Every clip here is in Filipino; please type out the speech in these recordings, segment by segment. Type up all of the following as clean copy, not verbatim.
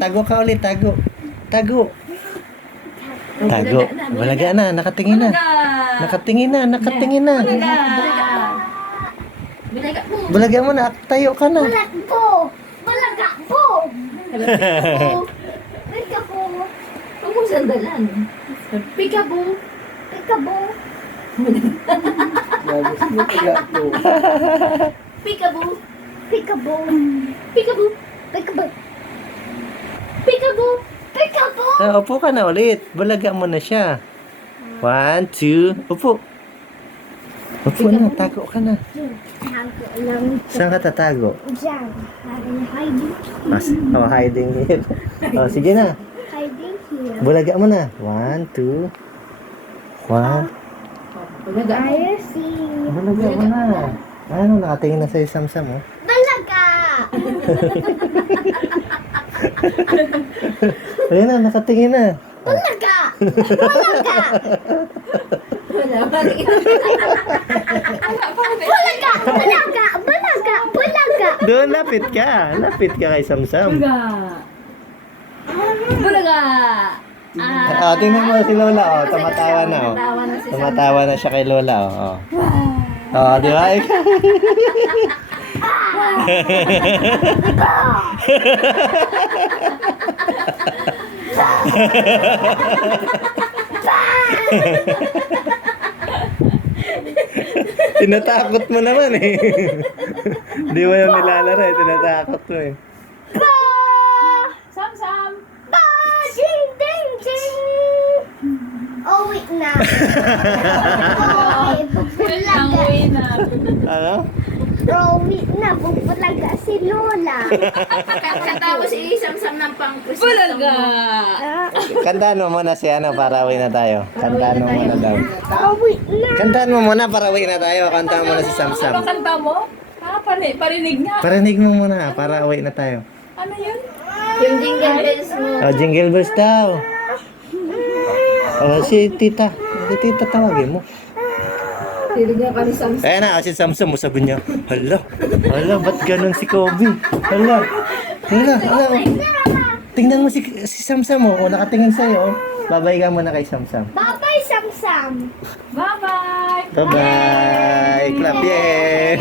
Tago ka ulit, tago. Tago. Tago. Balaga na, nakatingin na. Nakatingin na, nakatingin na. Balaga po. Balaga mo na, tayo ka na. Balag po! Balaga po! Peekaboo! Huwag mong sandalan. Peekaboo. Peekaboo! Peekaboo. Peekaboo! Peekaboo. Peekaboo! Peekaboo. Peekaboo! Upo ka na ulit. Balaga mo na siya. 1, 2, upo. Upo na, tago ka na. Tago lang Saan ka tatago? dyan. Parang hiding. Hiding here. Sige na. Hiding here. Balaga mo na. 1, 2, 1. Balaga. I see. Balaga mo na. Ano, nakatingin na sa'yo Samsam, oh. Balaga! Ayan na, nakatingin na. Balaga! Balaga! Balaga! Balaga! Balaga! Balaga! Doon, lapit ka. Lapit ka kay Samsam. Balaga. Tingnan mo si Lola, oh. Tumatawa na, oh. Tawa na si Tumatawa na siya kay Lola, oh. Di ba? Tinatakot mo naman eh. Di mo yung nilalaro eh. Tinatakot mo eh. Sam. Ding! Ding! Ding! Oh, wait na. Oh, bubulaga. Ano? Oh, wait na. Bubulaga si Lola. Kanta mo si Sam ng pang-Christmas. Balaga. Kantaan mo muna si ano para uwi na tayo. Kantaan mo muna daw. Oh, wait na. Kantaan mo muna para uwi na tayo. Kantaan mo na si Samsam. Ano kanta mo? Parinig nga. Parinig mo muna para uwi na tayo. Ano yun? Yung jingle bells mo. Jingle bells daw. Si tita. Si tita tawagin mo. Parinig nga ka ni Sam. Ayan na, si Samsam, sabi niya, hala, ba't ganun si Kobe? Hala. Tingnan mo si Samsam, oh, nakatingin sa'yo, oh. Babay ka muna kay Samsam. Bye-bye, Sam-Sam. Bye-bye. Bye-bye! Clap, yay!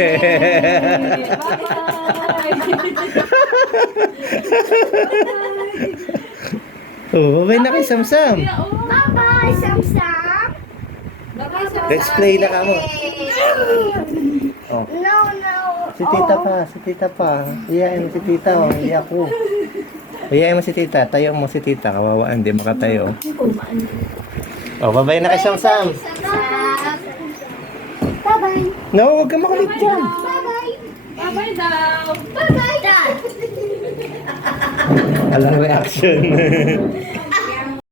Oh, babay na kay Samsam. Bye-bye, Sam-Sam. Let's play na ka mo. Oh. No, no. Si tita pa. Iyain mo si tita, oh. Hindi ako. Iyain mo si tita. Tayo mo si tita. Kawawaan, hindi makatayo. Oh, babay na kay Samsam. Bye-bye. No, huwag ka makulit dyan. Bye-bye. Bye-bye daw. Bye-bye, Dad. Alang reaction.